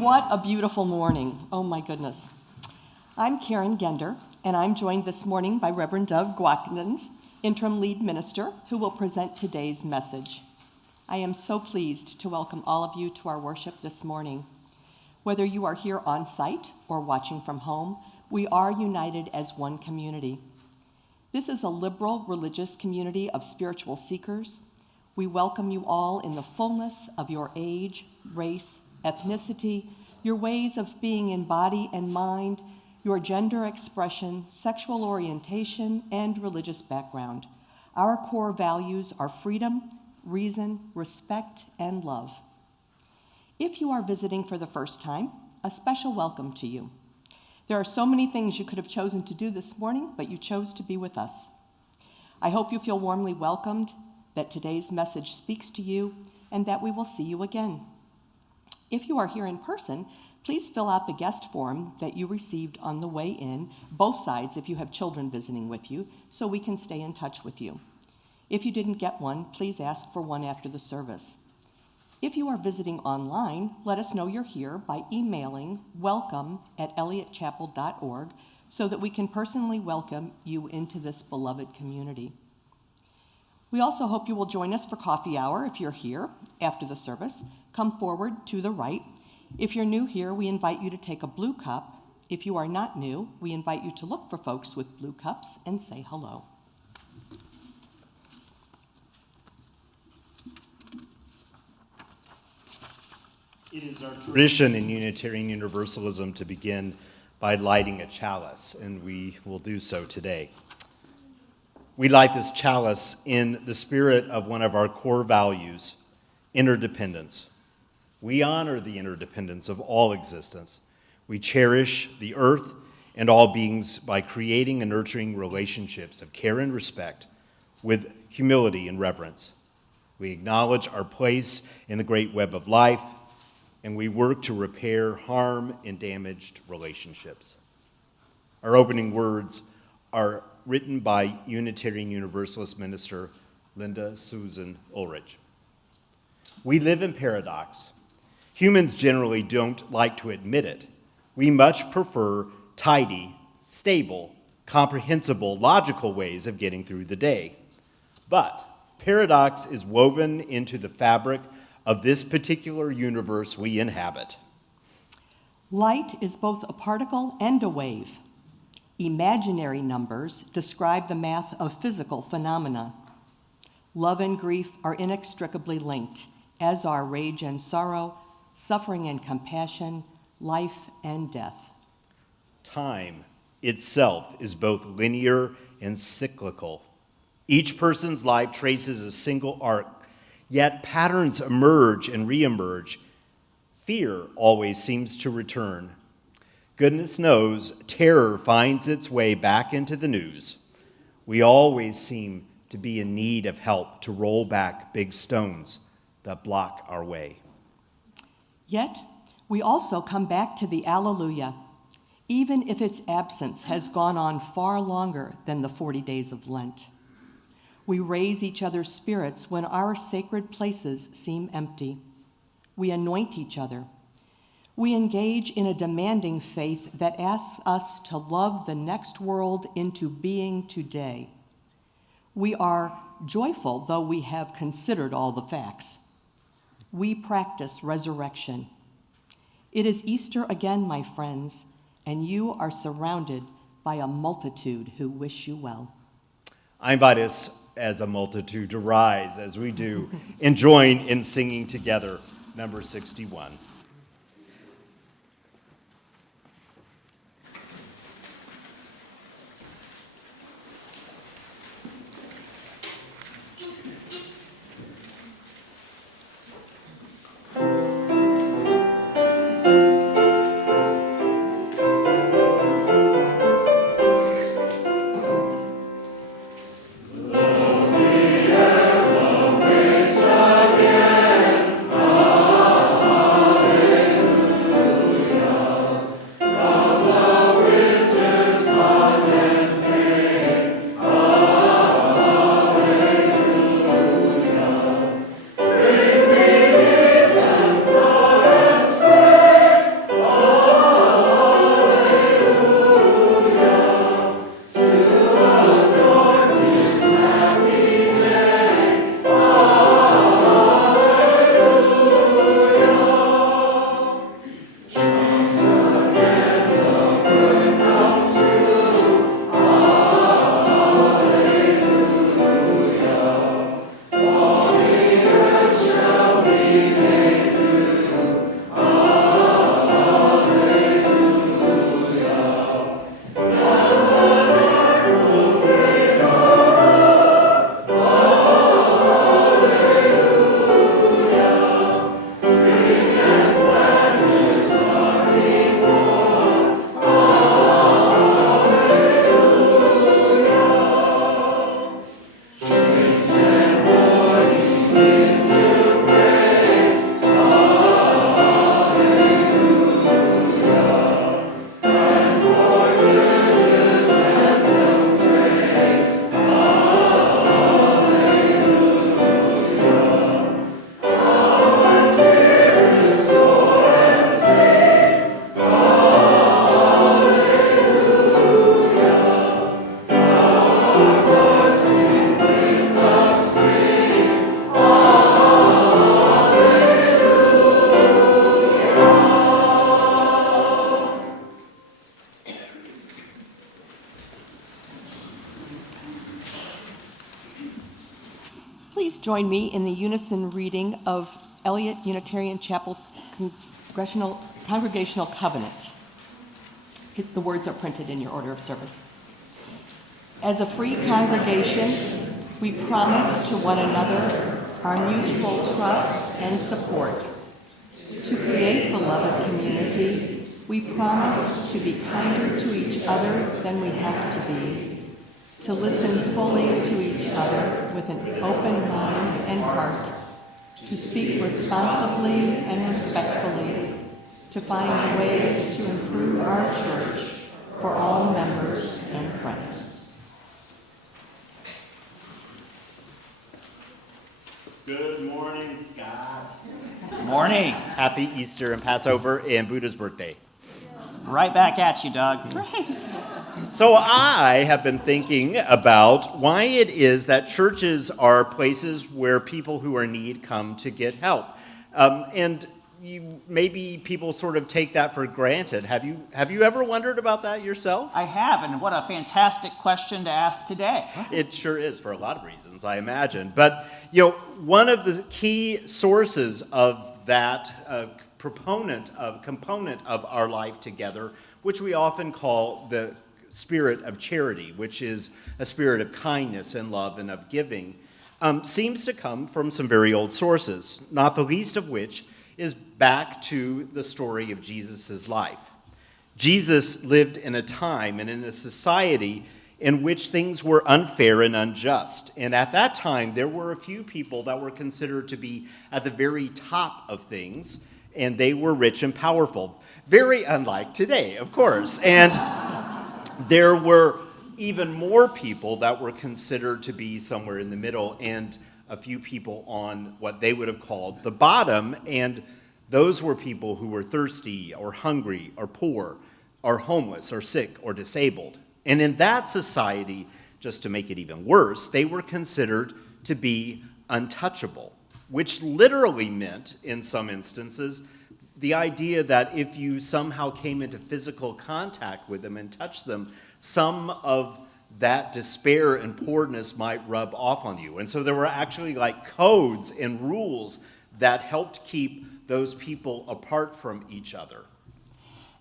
What a beautiful morning. Oh my goodness. I'm Karen Gender, and I'm joined this morning by Reverend Doug Watkins, interim lead minister, who will present today's message. I am so pleased to welcome all of you to our worship this morning. Whether you are here on site or watching from home, we are united as one community. This is a liberal religious community of spiritual seekers. We welcome you all in the fullness of your age, race, ethnicity, your ways of being in body and mind, your gender expression, sexual orientation, and religious background. Our core values are freedom, reason, respect, and love. If you are visiting for the first time, a special welcome to you. There are so many things you could have chosen to do this morning, but you chose to be with us. I hope you feel warmly welcomed, that today's message speaks to you, and that we will see you again. If you are here in person, please fill out the guest form that you received on the way in, both sides if you have children visiting with you, so we can stay in touch with you. If you didn't get one, please ask for one after the service. If you are visiting online, let us know you're here by emailing welcome@eliotchapel.org so that we can personally welcome you into this beloved community. We also hope you will join us for coffee hour if you're here after the service. Come forward to the right. If you're new here, we invite you to take a blue cup. If you are not new, we invite you to look for folks with blue cups and say hello. It is our tradition in Unitarian Universalism to begin by lighting a chalice, and we will do so today. We light this chalice in the spirit of one of our core values, interdependence. We honor the interdependence of all existence. We cherish the earth and all beings by creating and nurturing relationships of care and respect with humility and reverence. We acknowledge our place in the great web of life, and we work to repair harm and damaged relationships. Our opening words are written by Unitarian Universalist minister Linda Susan Ulrich. We live in paradox. Humans generally don't like to admit it. We much prefer tidy, stable, comprehensible, logical ways of getting through the day. But paradox is woven into the fabric of this particular universe we inhabit. Light is both a particle and a wave. Imaginary numbers describe the math of physical phenomena. Love and grief are inextricably linked, as are rage and sorrow, suffering and compassion, life and death. Time itself is both linear and cyclical. Each person's life traces a single arc, yet patterns emerge and reemerge. Fear always seems to return. Goodness knows terror finds its way back into the news. We always seem to be in need of help to roll back big stones that block our way. Yet, we also come back to the Alleluia, even if its absence has gone on far longer than the 40 days of Lent. We raise each other's spirits when our sacred places seem empty. We anoint each other. We engage in a demanding faith that asks us to love the next world into being today. We are joyful, though we have considered all the facts. We practice resurrection. It is Easter again, my friends, and you are surrounded by a multitude who wish you well. I invite us as a multitude to rise as we do and join in singing together number 61. Again, please join me in the unison reading of Eliot Unitarian Chapel Congregational Covenant? The words are printed in your order of service. As a free congregation, we promise to one another our mutual trust and support. To create beloved community, we promise to be kinder to each other than we have to be, to listen fully to each other with an open mind and heart, to speak responsibly and respectfully, to find ways to improve our church for all members and friends. Good morning, Scott. Good morning. Happy Easter and Passover and Buddha's birthday. Right back at you, Doug. So I have been thinking about why it is that churches are places where people who are in need come to get help. Maybe people sort of take that for granted. Have you ever wondered about that yourself? I have, and what a fantastic question to ask today. It sure is, for a lot of reasons, I imagine. But, one of the key sources of that component of our life together, which we often call the spirit of charity, which is a spirit of kindness and love and of giving, seems to come from some very old sources, not the least of which is back to the story of Jesus' life. Jesus lived in a time and in a society in which things were unfair and unjust. And at that time, there were a few people that were considered to be at the very top of things, and they were rich and powerful. Very unlike today, of course. And there were even more people that were considered to be somewhere in the middle, and a few people on what they would have called the bottom, and those were people who were thirsty or hungry or poor or homeless or sick or disabled. And in that society, just to make it even worse, they were considered to be untouchable, which literally meant, in some instances, the idea that if you somehow came into physical contact with them and touched them, some of that despair and poorness might rub off on you. And so there were actually like codes and rules that helped keep those people apart from each other.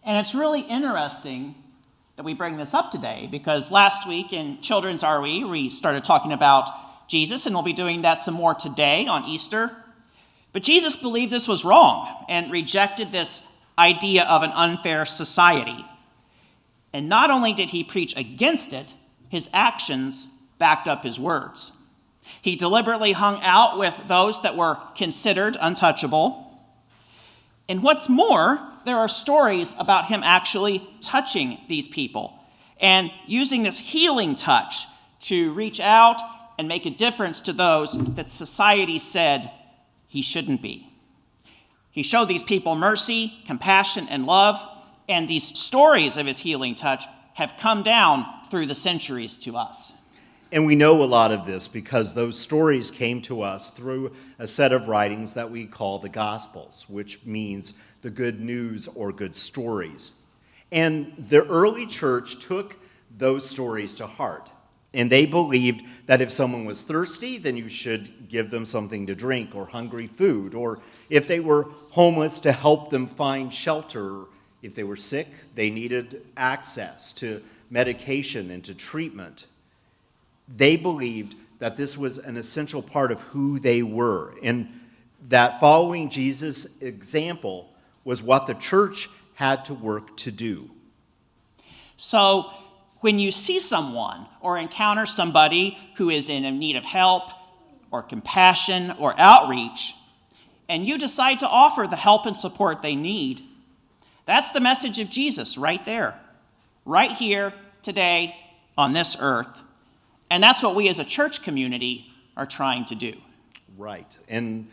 And it's really interesting that we bring this up today, because last week in Children's RE, we started talking about Jesus, and we'll be doing that some more today on Easter. But Jesus believed this was wrong and rejected this idea of an unfair society. And not only did he preach against it, his actions backed up his words. He deliberately hung out with those that were considered untouchable. And what's more, there are stories about him actually touching these people and using this healing touch to reach out and make a difference to those that society said he shouldn't be. He showed these people mercy, compassion, and love, and these stories of his healing touch have come down through the centuries to us. And we know a lot of this because those stories came to us through a set of writings that we call the Gospels, which means the good news or good stories. And the early church took those stories to heart. And they believed that if someone was thirsty, then you should give them something to drink or hungry food. Or if they were homeless, to help them find shelter. If they were sick, they needed access to medication and to treatment. They believed that this was an essential part of who they were, and that following Jesus' example was what the church had to work to do. So when you see someone or encounter somebody who is in need of help or compassion or outreach, and you decide to offer the help and support they need, that's the message of Jesus right there, right here, today, on this earth. And that's what we as a church community are trying to do. Right. And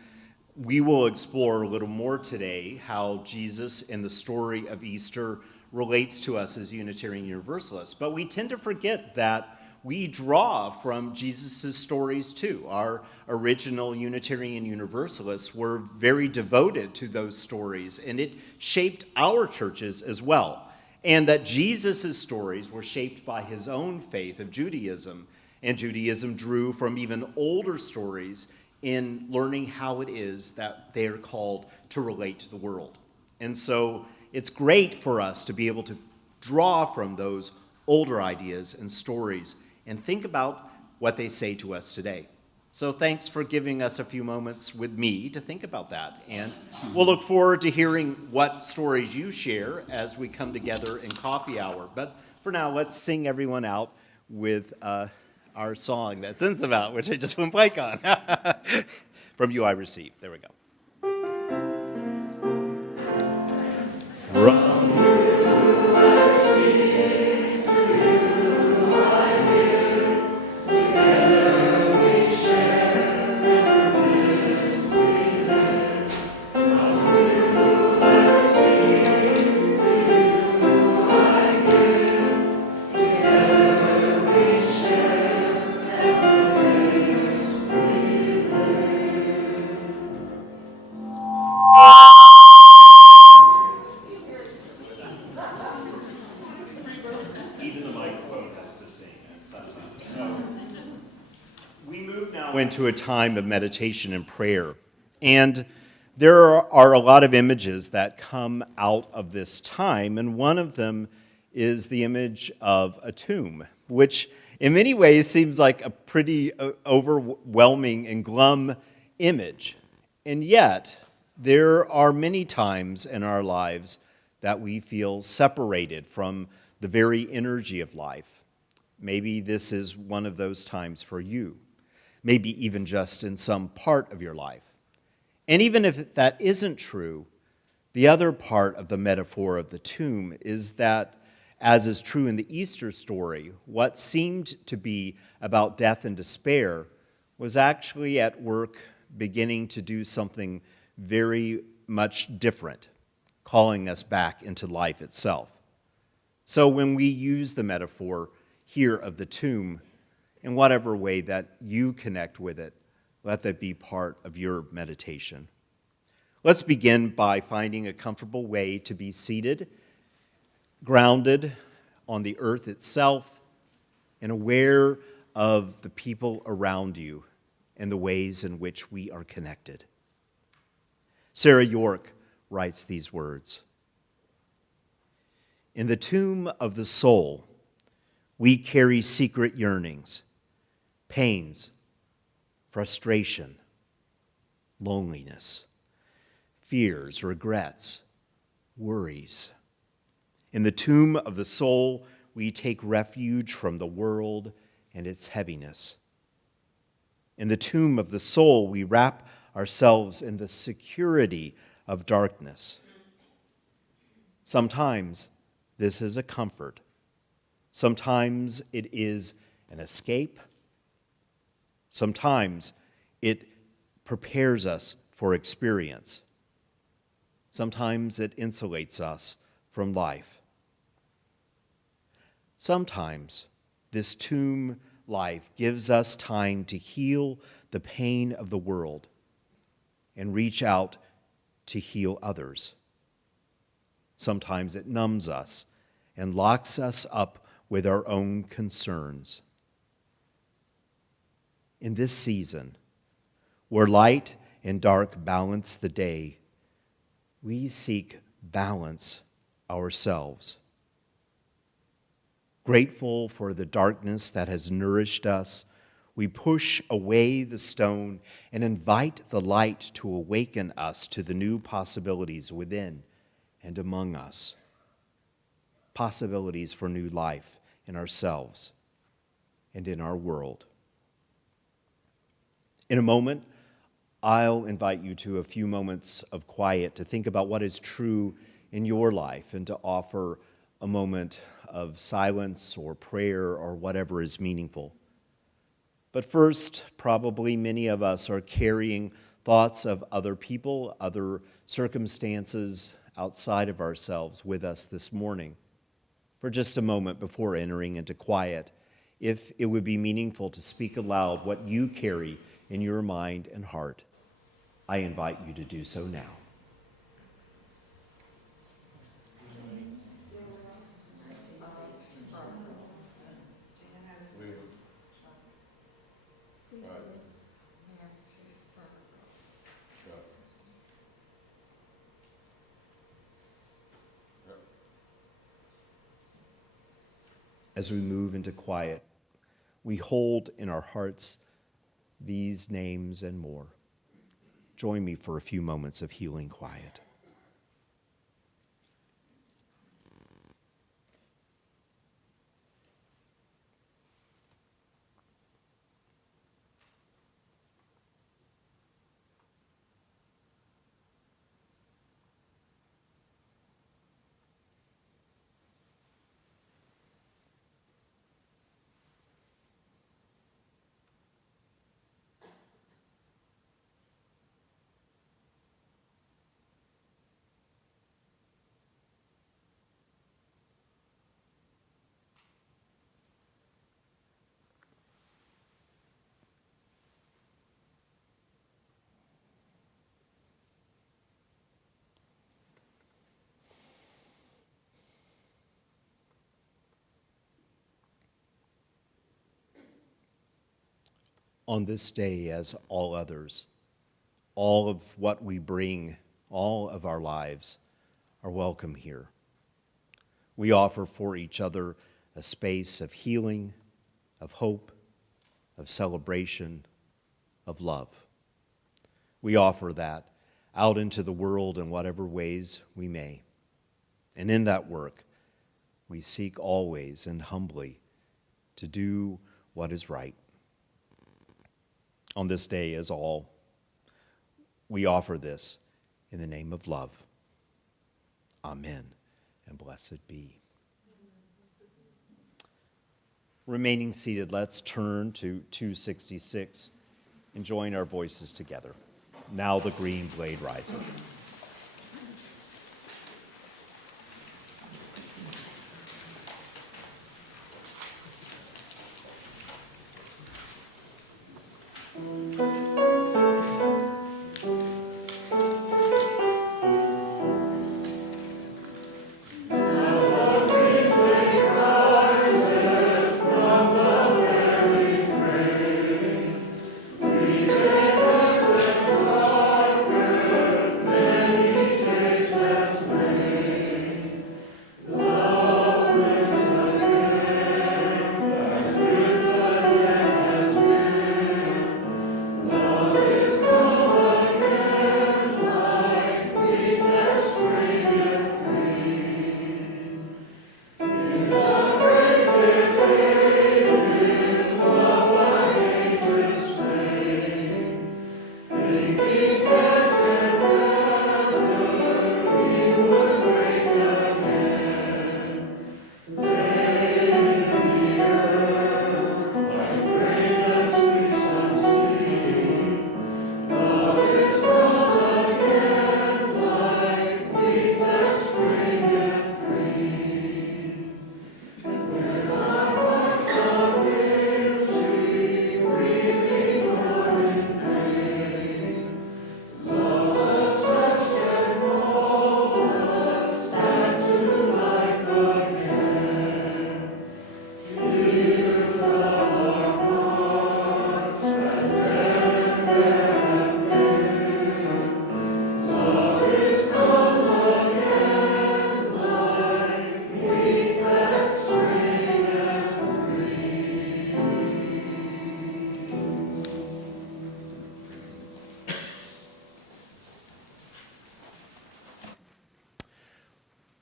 we will explore a little more today how Jesus in the story of Easter relates to us as Unitarian Universalists. But we tend to forget that we draw from Jesus' stories too. Our original Unitarian Universalists were very devoted to those stories, and it shaped our churches as well. And that Jesus' stories were shaped by his own faith of Judaism. And Judaism drew from even older stories in learning how it is that they are called to relate to the world. And so it's great for us to be able to draw from those older ideas and stories and think about what they say to us today. So thanks for giving us a few moments with me to think about that. And we'll look forward to hearing what stories you share as we come together in coffee hour. But for now, let's sing everyone out with our song that sends them out, which I just went blank on. From You I Receive. There we go. From you I receive, to you I give, together we share, in this we live. From you I receive, to you I give, together we share, in this we live. Even the microphone has to sing sometimes. So, we move now into a time of meditation and prayer. And there are a lot of images that come out of this time, and one of them is the image of a tomb, which in many ways seems like a pretty overwhelming and glum image. And yet, there are many times in our lives that we feel separated from the very energy of life. Maybe this is one of those times for you, maybe even just in some part of your life. And even if that isn't true, the other part of the metaphor of the tomb is that, as is true in the Easter story, what seemed to be about death and despair was actually at work beginning to do something very much different, calling us back into life itself. So when we use the metaphor here of the tomb, in whatever way that you connect with it, let that be part of your meditation. Let's begin by finding a comfortable way to be seated, grounded on the earth itself, and aware of the people around you and the ways in which we are connected. Sarah York writes these words: "In the tomb of the soul, we carry secret yearnings, pains, frustration, loneliness, fears, regrets, worries. In the tomb of the soul, we take refuge from the world and its heaviness. In the tomb of the soul, we wrap ourselves in the security of darkness. Sometimes this is a comfort. Sometimes it is an escape. Sometimes it prepares us for experience. Sometimes it insulates us from life. Sometimes this tomb life gives us time to heal the pain of the world and reach out to heal others. Sometimes it numbs us and locks us up with our own concerns. In this season, where light and dark balance the day, we seek balance ourselves. Grateful for the darkness that has nourished us, we push away the stone and invite the light to awaken us to the new possibilities within and among us. Possibilities for new life in ourselves and in our world. In a moment, I'll invite you to a few moments of quiet to think about what is true in your life and to offer a moment of silence or prayer or whatever is meaningful. But first, probably many of us are carrying thoughts of other people, other circumstances outside of ourselves with us this morning. For just a moment before entering into quiet, if it would be meaningful to speak aloud what you carry in your mind and heart, I invite you to do so now. as we move into quiet, we hold in our hearts these names and more. Join me for a few moments of healing quiet. On this day, as all others, all of what we bring, all of our lives, are welcome here. We offer for each other a space of healing, of hope, of celebration, of love. We offer that out into the world in whatever ways we may. And in that work, we seek always and humbly to do what is right. On this day, as all, we offer this in the name of love. Amen, and blessed be. Remaining seated, let's turn to 266 and join our voices together. Now the green blade rising.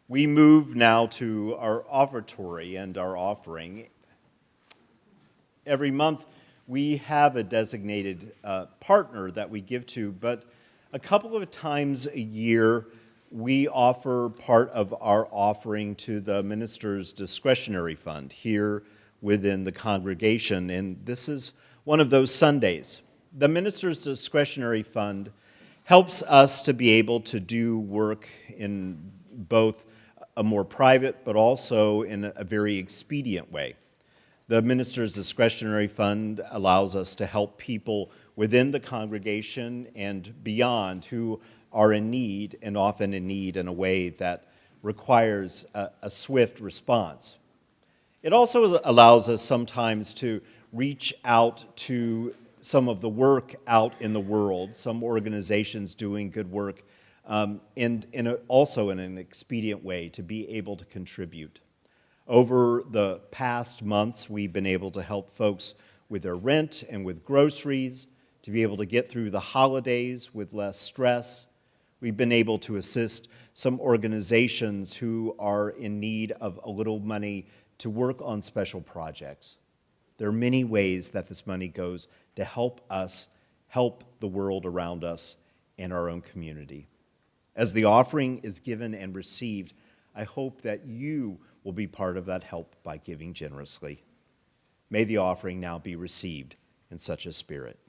We move now to our offertory and our offering. Every month we have a designated partner that we give to, but a couple of times a year we offer part of our offering to the minister's discretionary fund here within the congregation, and this is one of those Sundays. The minister's discretionary fund helps us to be able to do work in both a more private but also in a very expedient way. The minister's discretionary fund allows us to help people within the congregation and beyond who are in need, and often in need in a way that requires a swift response. It also allows us sometimes to reach out to some of the work out in the world, some organizations doing good work, and also in an expedient way to be able to contribute. Over the past months, we've been able to help folks with their rent and with groceries, to be able to get through the holidays with less stress. We've been able to assist some organizations who are in need of a little money to work on special projects. There are many ways that this money goes to help us help the world around us and our own community. As the offering is given and received, I hope that you will be part of that help by giving generously. May the offering now be received in such a spirit.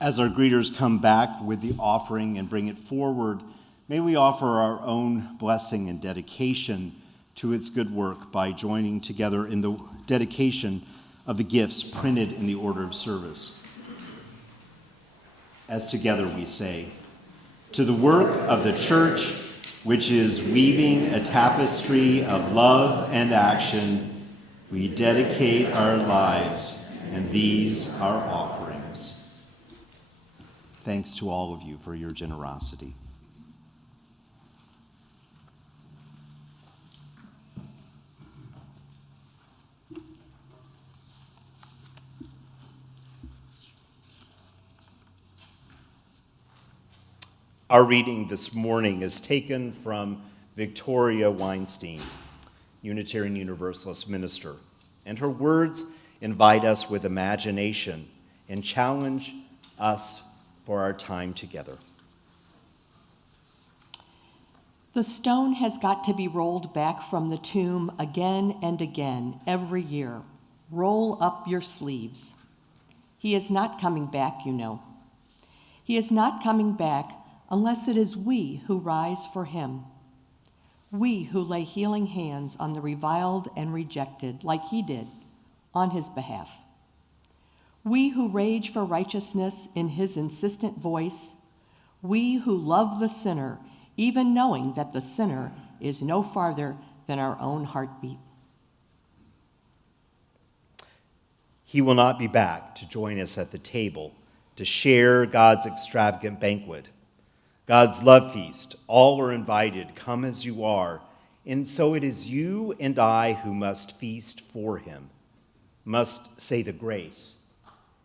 As our greeters come back with the offering and bring it forward, may we offer our own blessing and dedication to its good work by joining together in the dedication of the gifts printed in the order of service. As together we say, to the work of the church, which is weaving a tapestry of love and action, we dedicate our lives, and these our offerings. Thanks to all of you for your generosity. Our reading this morning is taken from Victoria Weinstein, Unitarian Universalist minister, and her words invite us with imagination, and challenge us for our time together. The stone has got to be rolled back from the tomb again and again every year. Roll up your sleeves. He is not coming back, you know. He is not coming back unless it is we who rise for him. We who lay healing hands on the reviled and rejected, like he did, on his behalf. We who rage for righteousness in his insistent voice. We who love the sinner, even knowing that the sinner is no farther than our own heartbeat. He will not be back to join us at the table to share God's extravagant banquet, God's love feast. All are invited, come as you are, and so it is you and I who must feast for him, must say the grace,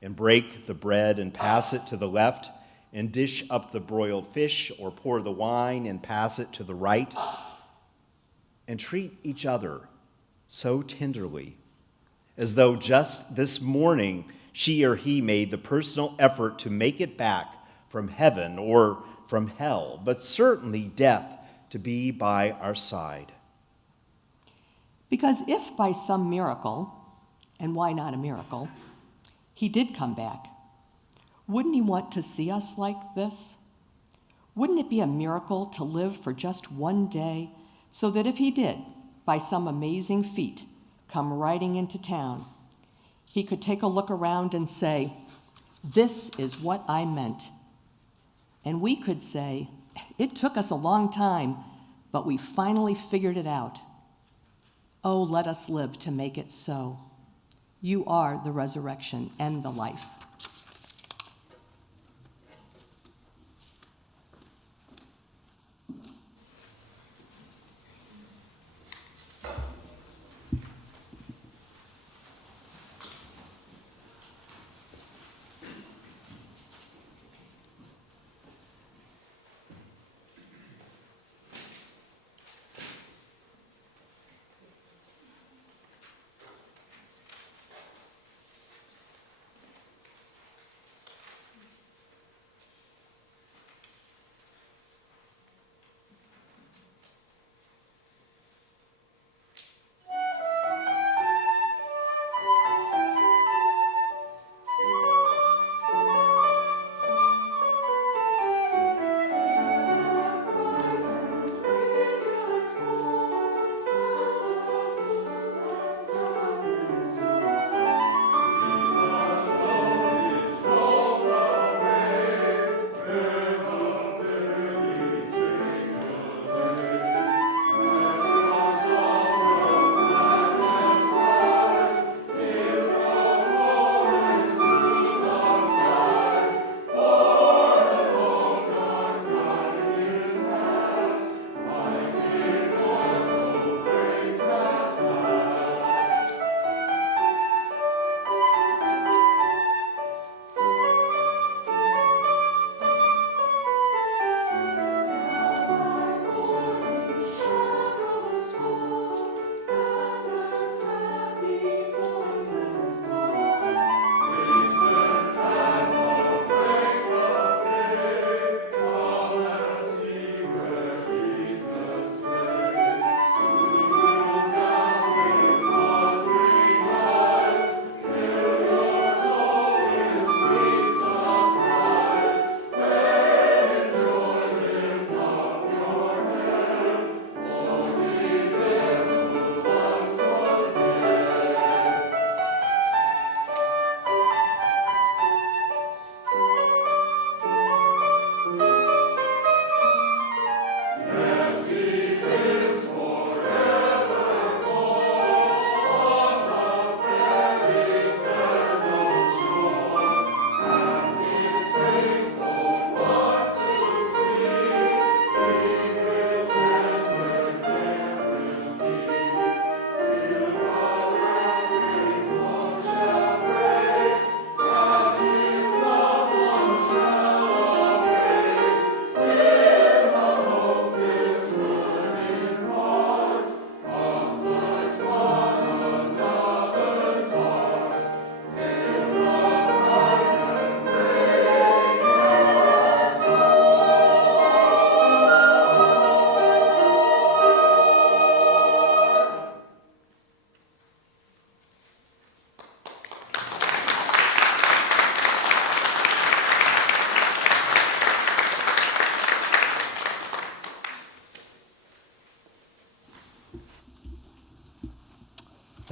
and break the bread and pass it to the left, and dish up the broiled fish or pour the wine and pass it to the right, and treat each other so tenderly, as though just this morning she or he made the personal effort to make it back from heaven or from hell, but certainly death to be by our side. Because if by some miracle, and why not a miracle, he did come back, wouldn't he want to see us like this? Wouldn't it be a miracle to live for just one day, so that if he did, by some amazing feat, come riding into town, he could take a look around and say, "This is what I meant." And we could say, "It took us a long time, but we finally figured it out." Oh, let us live to make it so. You are the resurrection and the life.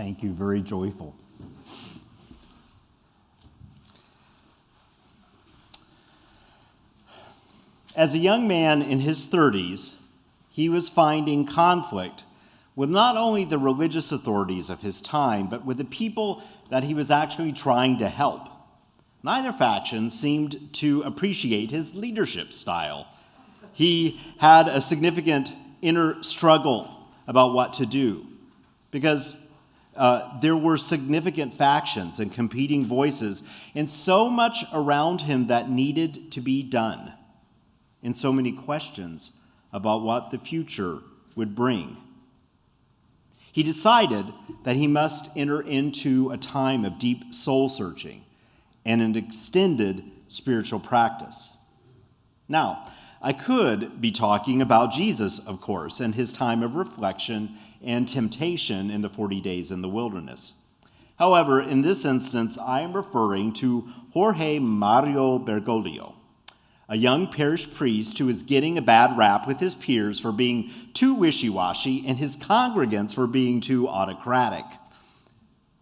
Thank you, very joyful. As a young man in his 30s, he was finding conflict with not only the religious authorities of his time, but with the people that he was actually trying to help. Neither faction seemed to appreciate his leadership style. He had a significant inner struggle about what to do because there were significant factions and competing voices and so much around him that needed to be done, and so many questions about what the future would bring. He decided that he must enter into a time of deep soul searching and an extended spiritual practice. Now, I could be talking about Jesus, of course, and his time of reflection and temptation in the 40 days in the wilderness. However, in this instance, I am referring to Jorge Mario Bergoglio, a young parish priest who is getting a bad rap with his peers for being too wishy-washy and his congregants for being too autocratic.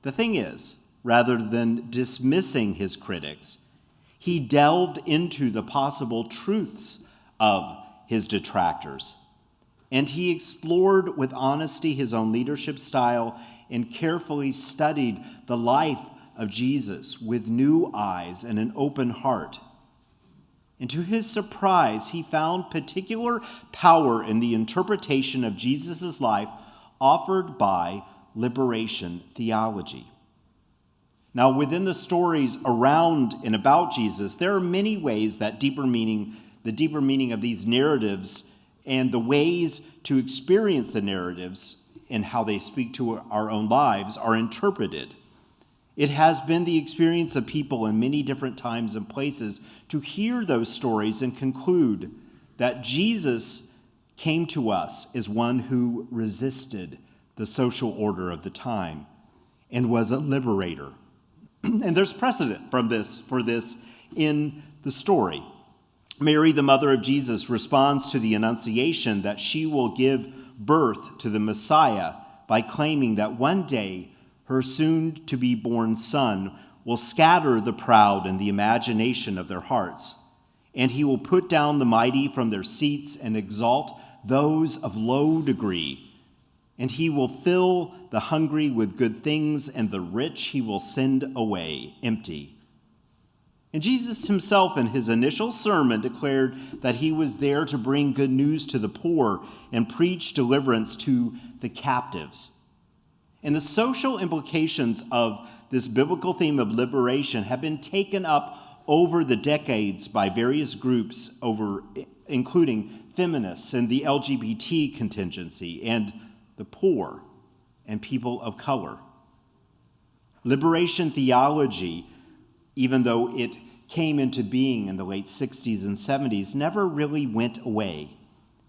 The thing is, rather than dismissing his critics, he delved into the possible truths of his detractors, and he explored with honesty his own leadership style and carefully studied the life of Jesus with new eyes and an open heart. And to his surprise, he found particular power in the interpretation of Jesus' life offered by liberation theology. Now, within the stories around and about Jesus, there are many ways that the deeper meaning of these narratives and the ways to experience the narratives and how they speak to our own lives are interpreted. It has been the experience of people in many different times and places to hear those stories and conclude that Jesus came to us as one who resisted the social order of the time and was a liberator. And there's precedent for this in the story. Mary, the mother of Jesus, responds to the Annunciation that she will give birth to the Messiah by claiming that one day her soon-to-be-born son will scatter the proud in the imagination of their hearts, and he will put down the mighty from their seats and exalt those of low degree. And he will fill the hungry with good things, and the rich he will send away empty. And Jesus himself in his initial sermon declared that he was there to bring good news to the poor and preach deliverance to the captives. And the social implications of this biblical theme of liberation have been taken up over the decades by various groups, including feminists and the LGBT contingency and the poor and people of color. Liberation theology, even though it came into being in the late 60s and 70s, never really went away.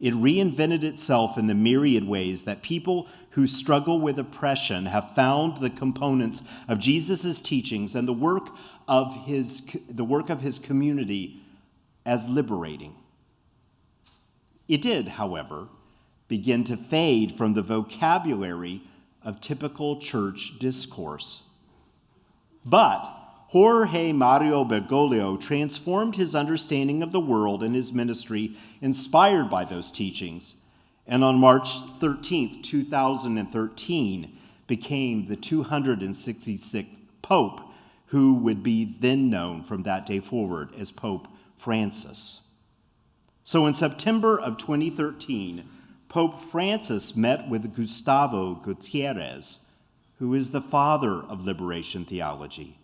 It reinvented itself in the myriad ways that people who struggle with oppression have found the components of Jesus' teachings and the work of his community as liberating. It did, however, begin to fade from the vocabulary of typical church discourse. But Jorge Mario Bergoglio transformed his understanding of the world and his ministry inspired by those teachings, and on March 13th, 2013, became the 266th Pope, who would be then known from that day forward as Pope Francis. So in September of 2013, Pope Francis met with Gustavo Gutierrez, who is the father of liberation theology.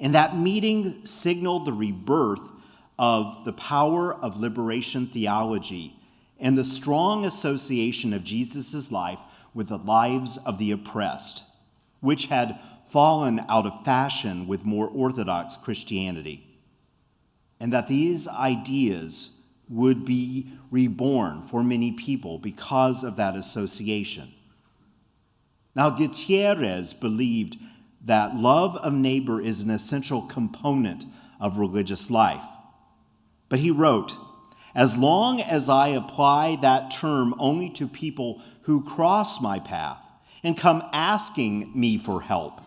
And that meeting signaled the rebirth of the power of liberation theology and the strong association of Jesus' life with the lives of the oppressed, which had fallen out of fashion with more orthodox Christianity. And that these ideas would be reborn for many people because of that association. Now, Gutierrez believed that love of neighbor is an essential component of religious life. But he wrote, "As long as I apply that term only to people who cross my path and come asking me for help,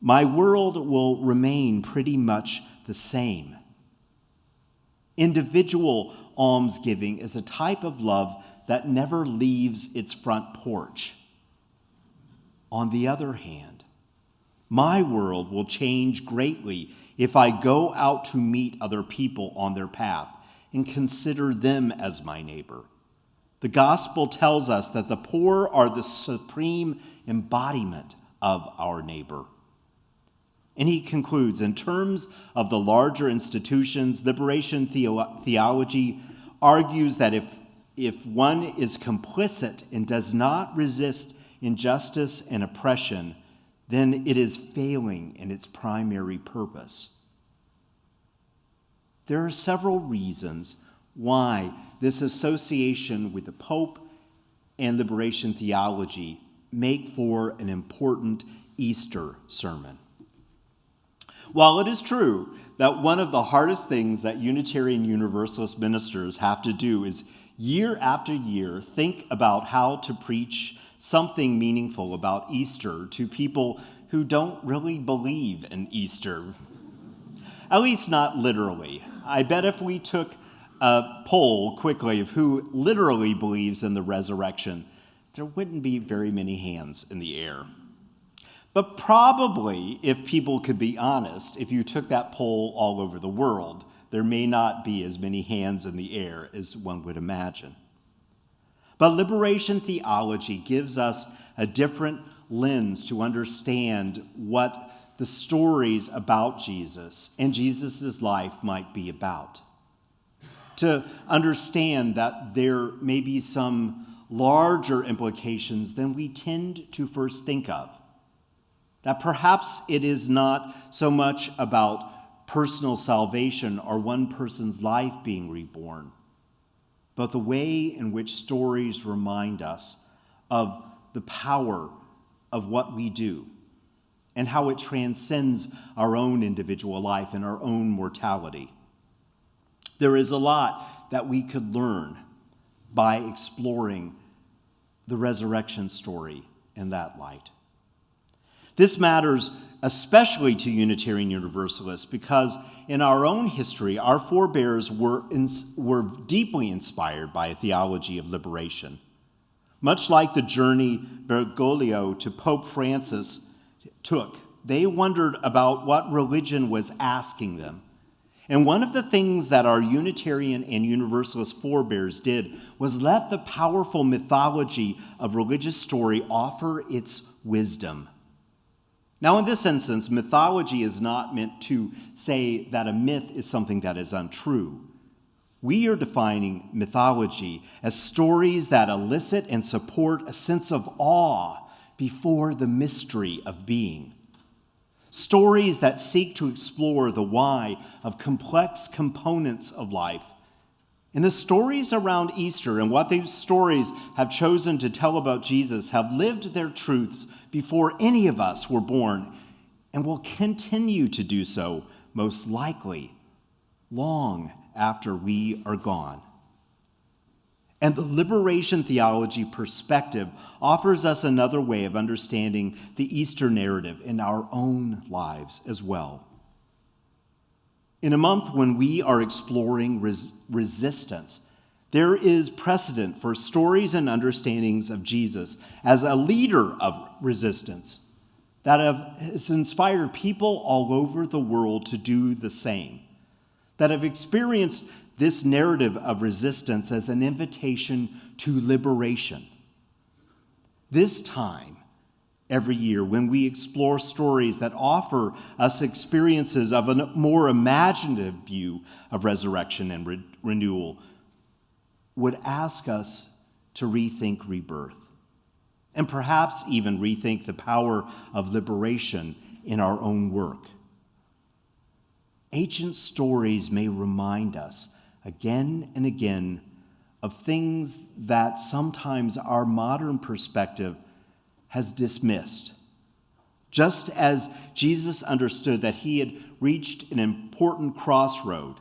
my world will remain pretty much the same. Individual almsgiving is a type of love that never leaves its front porch. On the other hand, my world will change greatly if I go out to meet other people on their path and consider them as my neighbor. The gospel tells us that the poor are the supreme embodiment of our neighbor. And he concludes, in terms of the larger institutions, liberation theology argues that if one is complicit and does not resist injustice and oppression, then it is failing in its primary purpose. There are several reasons why this association with the Pope and liberation theology make for an important Easter sermon. While it is true that one of the hardest things that Unitarian Universalist ministers have to do is year after year think about how to preach something meaningful about Easter to people who don't really believe in Easter, at least not literally. I bet if we took a poll quickly of who literally believes in the resurrection, there wouldn't be very many hands in the air. But probably, if people could be honest, if you took that poll all over the world, there may not be as many hands in the air as one would imagine. But liberation theology gives us a different lens to understand what the stories about Jesus and Jesus' life might be about. To understand that there may be some larger implications than we tend to first think of. That perhaps it is not so much about personal salvation or one person's life being reborn, but the way in which stories remind us of the power of what we do and how it transcends our own individual life and our own mortality. There is a lot that we could learn by exploring the resurrection story in that light. This matters especially to Unitarian Universalists because in our own history, our forebears were deeply inspired by a theology of liberation. Much like the journey Bergoglio to Pope Francis took, they wondered about what religion was asking them. And one of the things that our Unitarian and Universalist forebears did was let the powerful mythology of religious story offer its wisdom. Now, in this instance, mythology is not meant to say that a myth is something that is untrue. We are defining mythology as stories that elicit and support a sense of awe before the mystery of being. Stories that seek to explore the why of complex components of life. And the stories around Easter and what these stories have chosen to tell about Jesus have lived their truths before any of us were born and will continue to do so, most likely, long after we are gone. And the liberation theology perspective offers us another way of understanding the Easter narrative in our own lives as well. In a month when we are exploring resistance, there is precedent for stories and understandings of Jesus as a leader of resistance that has inspired people all over the world to do the same, that have experienced this narrative of resistance as an invitation to liberation. This time, every year, when we explore stories that offer us experiences of a more imaginative view of resurrection and renewal, would ask us to rethink rebirth, and perhaps even rethink the power of liberation in our own work. Ancient stories may remind us again and again of things that sometimes our modern perspective has dismissed. Just as Jesus understood that he had reached an important crossroad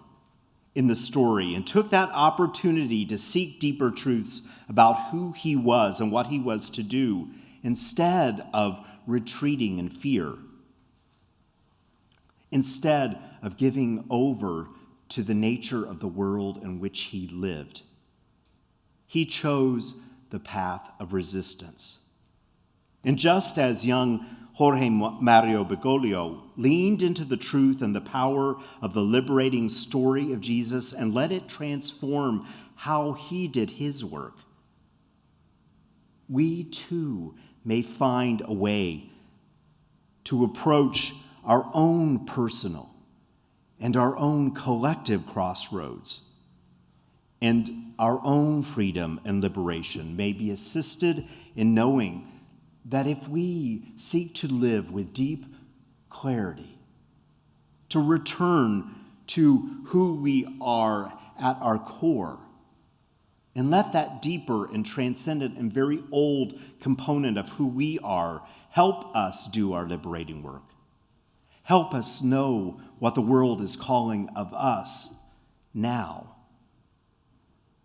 in the story and took that opportunity to seek deeper truths about who he was and what he was to do instead of retreating in fear, instead of giving over to the nature of the world in which he lived. He chose the path of resistance. And just as young Jorge Mario Bergoglio leaned into the truth and the power of the liberating story of Jesus and let it transform how he did his work, we too may find a way to approach our own personal and our own collective crossroads, and our own freedom and liberation may be assisted in knowing that if we seek to live with deep clarity, to return to who we are at our core, and let that deeper and transcendent and very old component of who we are help us do our liberating work. Help us know what the world is calling of us now.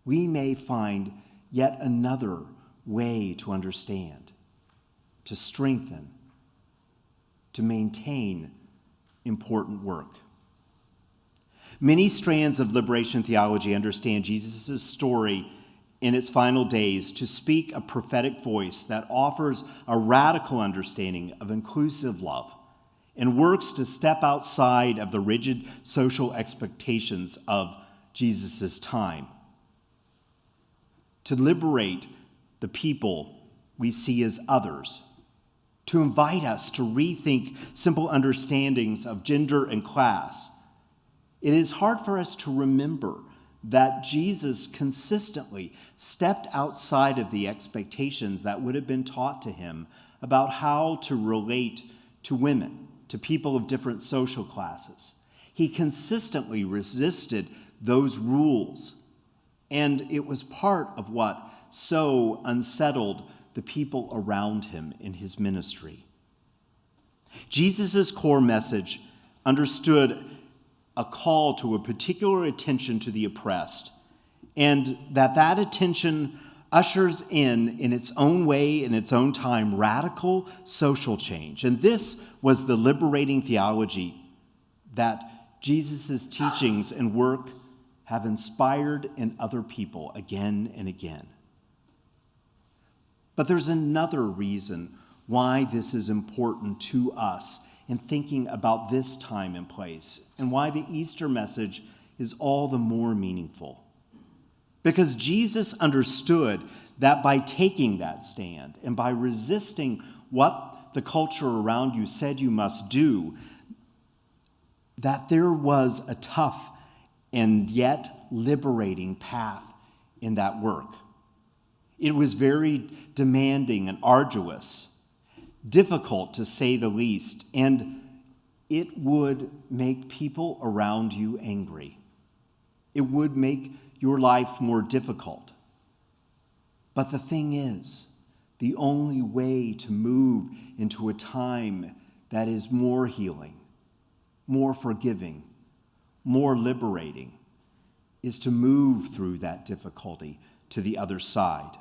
We may find yet another way to understand, to strengthen, to maintain important work. Many strands of liberation theology understand Jesus' story in its final days to speak a prophetic voice that offers a radical understanding of inclusive love and works to step outside of the rigid social expectations of Jesus' time, to liberate the people we see as others, to invite us to rethink simple understandings of gender and class. It is hard for us to remember that Jesus consistently stepped outside of the expectations that would have been taught to him about how to relate to women, to people of different social classes. He consistently resisted those rules, and it was part of what so unsettled the people around him in his ministry. Jesus' core message understood a call to a particular attention to the oppressed, and that attention ushers in its own way, in its own time, radical social change. And this was the liberating theology that Jesus' teachings and work have inspired in other people again and again. But there's another reason why this is important to us in thinking about this time and place, and why the Easter message is all the more meaningful. Because Jesus understood that by taking that stand and by resisting what the culture around you said you must do, that there was a tough and yet liberating path in that work. It was very demanding and arduous, difficult to say the least, and it would make people around you angry. It would make your life more difficult. But the thing is, the only way to move into a time that is more healing, more forgiving, more liberating, is to move through that difficulty to the other side.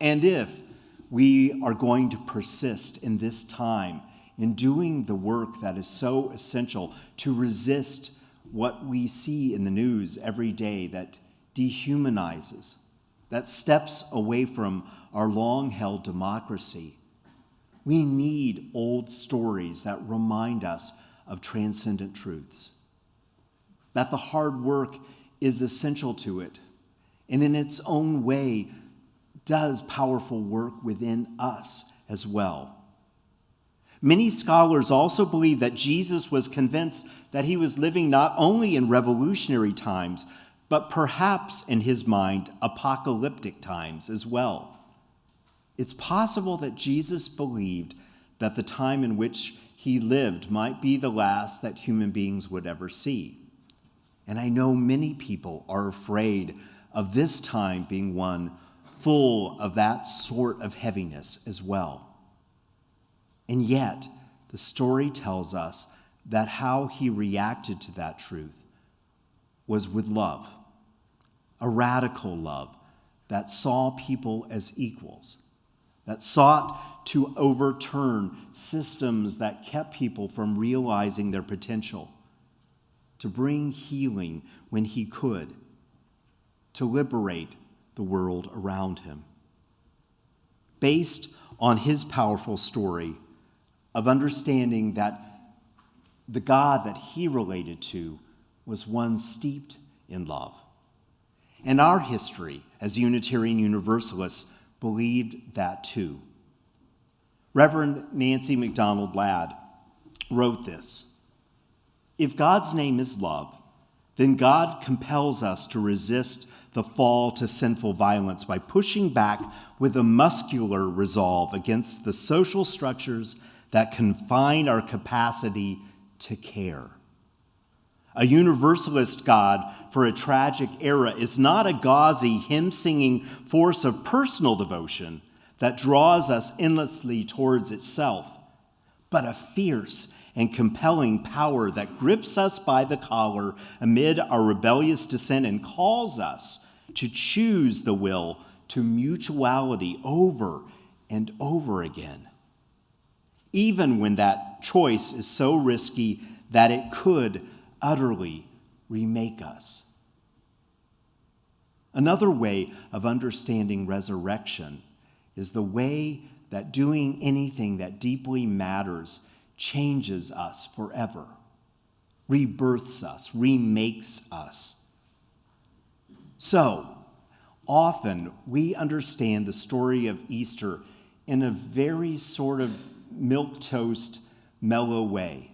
And if we are going to persist in this time in doing the work that is so essential to resist what we see in the news every day that dehumanizes, that steps away from our long-held democracy, we need old stories that remind us of transcendent truths, that the hard work is essential to it, and in its own way does powerful work within us as well. Many scholars also believe that Jesus was convinced that he was living not only in revolutionary times, but perhaps in his mind, apocalyptic times as well. It's possible that Jesus believed that the time in which he lived might be the last that human beings would ever see. And I know many people are afraid of this time being one full of that sort of heaviness as well. And yet, the story tells us that how he reacted to that truth was with love, a radical love that saw people as equals, that sought to overturn systems that kept people from realizing their potential, to bring healing when he could, to liberate the world around him. Based on his powerful story of understanding that the God that he related to was one steeped in love. And our history as Unitarian Universalists believed that too. Reverend Nancy MacDonald Ladd wrote this: "If God's name is love, then God compels us to resist the fall to sinful violence by pushing back with a muscular resolve against the social structures that confine our capacity to care. A universalist God for a tragic era is not a gauzy, hymn-singing force of personal devotion that draws us endlessly towards itself, but a fierce and compelling power that grips us by the collar amid our rebellious descent and calls us to choose the will to mutuality over and over again, even when that choice is so risky that it could utterly remake us." Another way of understanding resurrection is the way that doing anything that deeply matters changes us forever, rebirths us, remakes us. So, often we understand the story of Easter in a very sort of milquetoast, mellow way.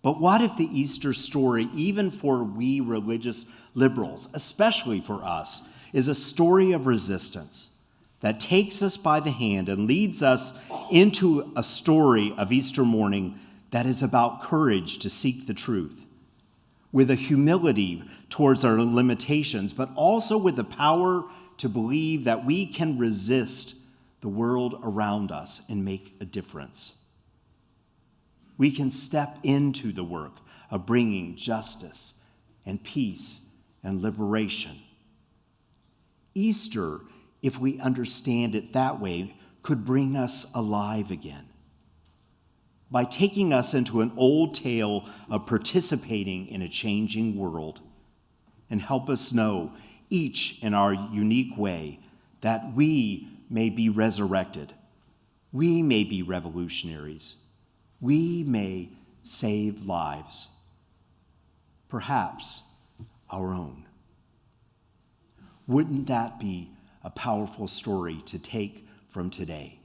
But what if the Easter story, even for we religious liberals, especially for us, is a story of resistance that takes us by the hand and leads us into a story of Easter morning that is about courage to seek the truth, with a humility towards our limitations, but also with the power to believe that we can resist the world around us and make a difference. We can step into the work of bringing justice and peace and liberation. Easter, if we understand it that way, could bring us alive again by taking us into an old tale of participating in a changing world, and help us know, each in our unique way, that we may be resurrected, we may be revolutionaries, we may save lives, perhaps our own. Wouldn't that be a powerful story to take from today?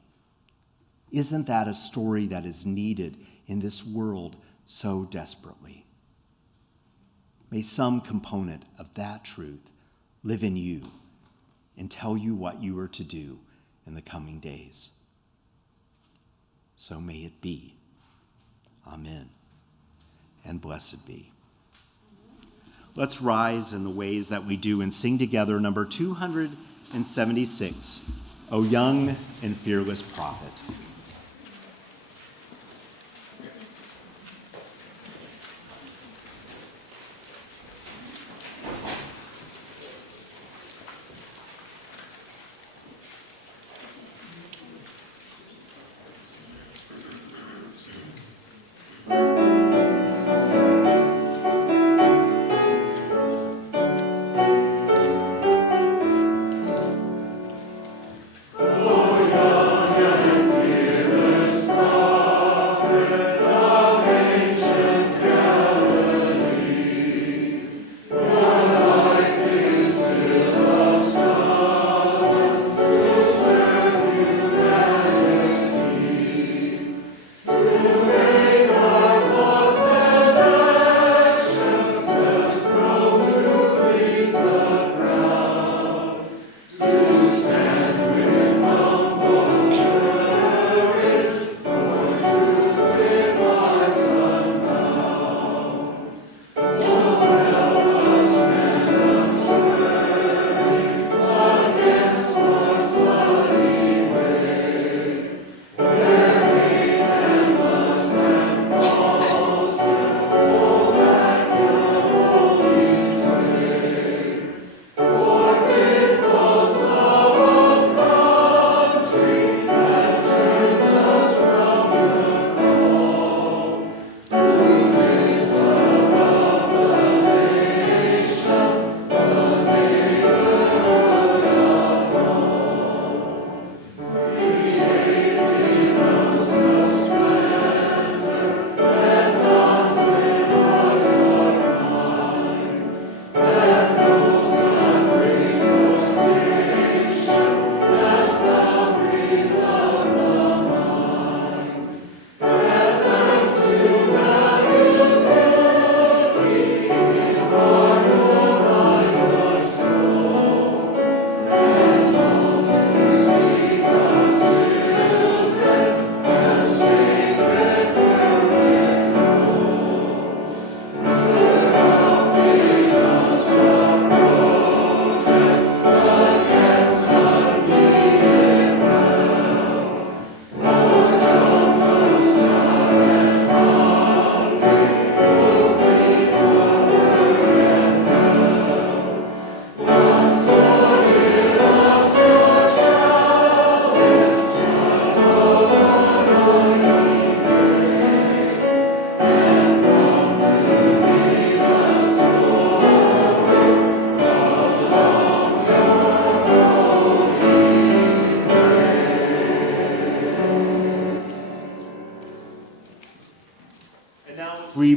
Isn't that a story that is needed in this world so desperately? May some component of that truth live in you and tell you what you are to do in the coming days. So may it be. Amen. And blessed be. Let's rise in the ways that we do and sing together number 276, O Young and Fearless Prophet. Oh, young and fearless.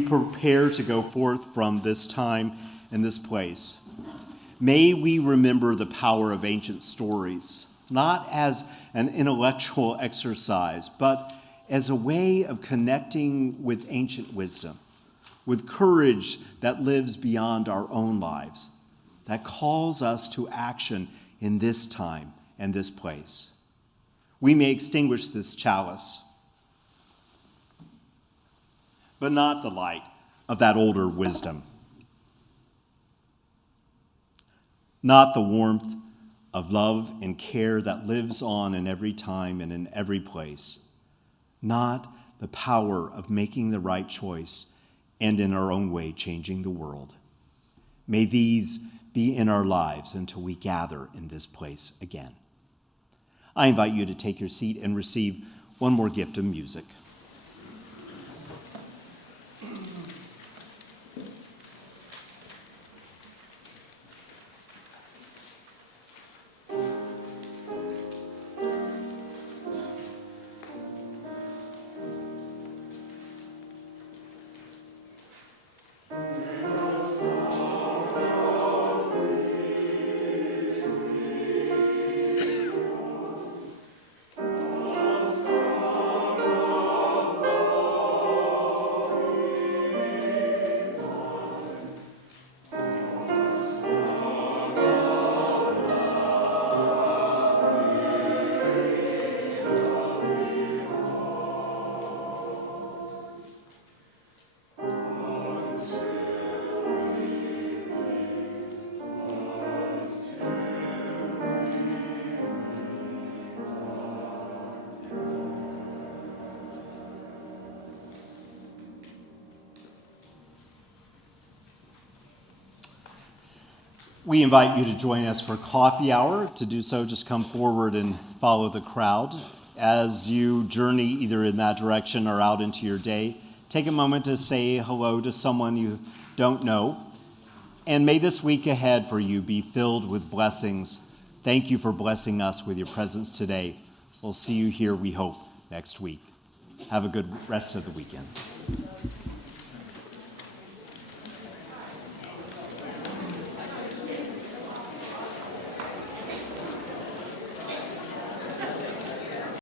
prepare to go forth from this time and this place, may we remember the power of ancient stories, not as an intellectual exercise, but as a way of connecting with ancient wisdom, with courage that lives beyond our own lives, that calls us to action in this time and this place. We may extinguish this chalice, but not the light of that older wisdom, not the warmth of love and care that lives on in every time and in every place, not the power of making the right choice and in our own way changing the world. May these be in our lives until we gather in this place again. I invite you to take your seat and receive one more gift of music. We invite you to join us for coffee hour. To do so, just come forward and follow the crowd. As you journey either in that direction or out into your day, take a moment to say hello to someone you don't know. And may this week ahead for you be filled with blessings. Thank you for blessing us with your presence today. We'll see you here, we hope, next week. Have a good rest of the weekend.